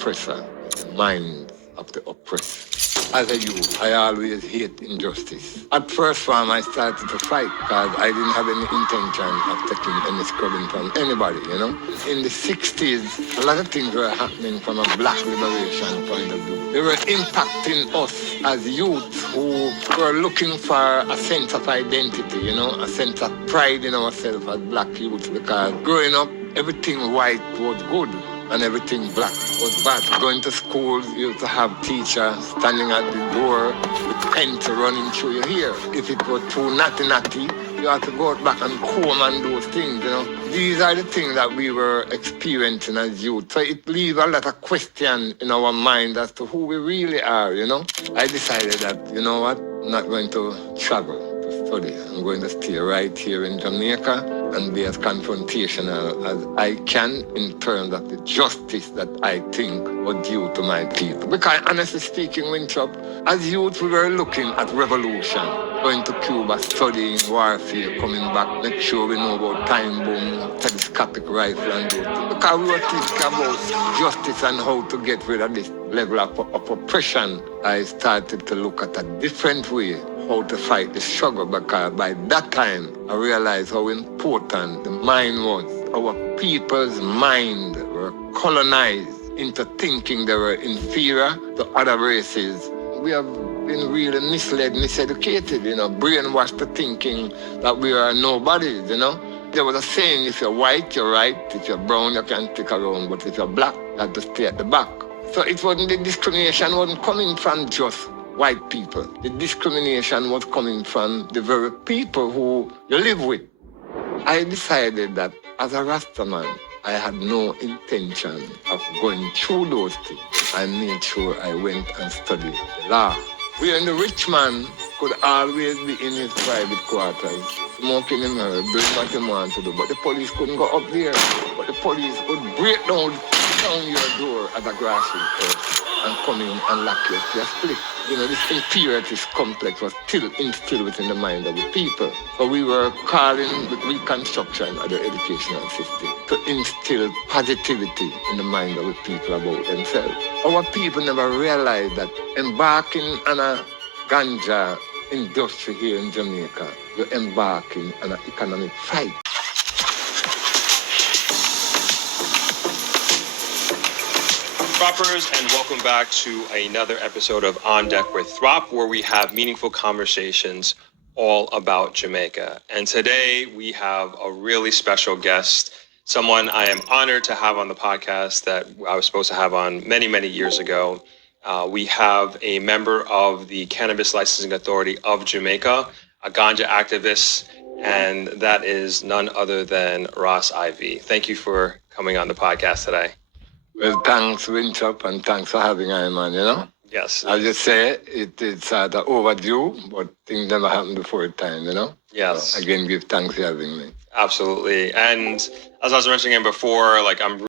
oppressor, the mind of the oppressed. As a youth, I always hate injustice. At first farm, I started to fight because I didn't have any intention of taking any scrubbing from anybody, you know. In the 60s, a lot of things were happening from a black liberation point of view. They were impacting us as youths who were looking for a sense of identity, you know, a sense of pride in ourselves as black youths, because growing up, everything white was good and everything black was bad. Going to school, you used to have teachers standing at the door with pencil running through your hair. If it was too natty, you had to go back and comb and those things, you know. These are the things that we were experiencing as youth. So it leaves a lot of question in our mind as to who we really are, you know. I decided that, you know what, I'm not going to travel to study. I'm going to stay right here in Jamaica and be as confrontational as I can in terms of the justice that I think was due to my people. Because honestly speaking, Winthrope, as youth, we were looking at revolution. Going to Cuba, studying warfare, coming back, make sure we know about time bomb, telescopic rifle and those things. Because we were thinking about justice and how to get rid of this level of oppression. I started to look at a different way how to fight the struggle, because by that time I realized how important the mind was. Our people's mind were colonized into thinking they were inferior to other races. We have been really misled, miseducated, you know, brainwashed to thinking that we are nobodies, you know. There was a saying, if you're white, you're right. If you're brown, you can stick around. But if you're black, you have to stay at the back. So it wasn't, the discrimination wasn't coming from just white people. The discrimination was coming from the very people who you live with. I decided that as a Rasta man, I had no intention of going through those things. I made sure I went and studied the law. Where the rich man could always be in his private quarters, smoking in her, doing what he wanted to do. But the police couldn't go up there. But the police would break down your door as a grassroots person and come in and lock you to a split. You know, this inferiority complex was still instilled within the mind of the people. So we were calling the reconstruction of the educational system to instill positivity in the mind of the people about themselves. Our people never realized that embarking on a ganja industry here in Jamaica, you're embarking on an economic fight. Throppers, and welcome back to another episode of On Deck with Throp, where we have meaningful conversations all about Jamaica. And today we have a really special guest, someone I am honored to have on the podcast that I was supposed to have on many, many years ago. We have a member of the Cannabis Licensing Authority of Jamaica, a ganja activist, and that is none other than Ras Iyah V. Thank you for coming on the podcast today. Well, thanks, Winthrope, and thanks for having me, man, you know? Yes. As you say, it's overdue, but things never happened before time, you know? Yes. So, again, give thanks for having me. Absolutely. And as I was mentioning before, like, I'm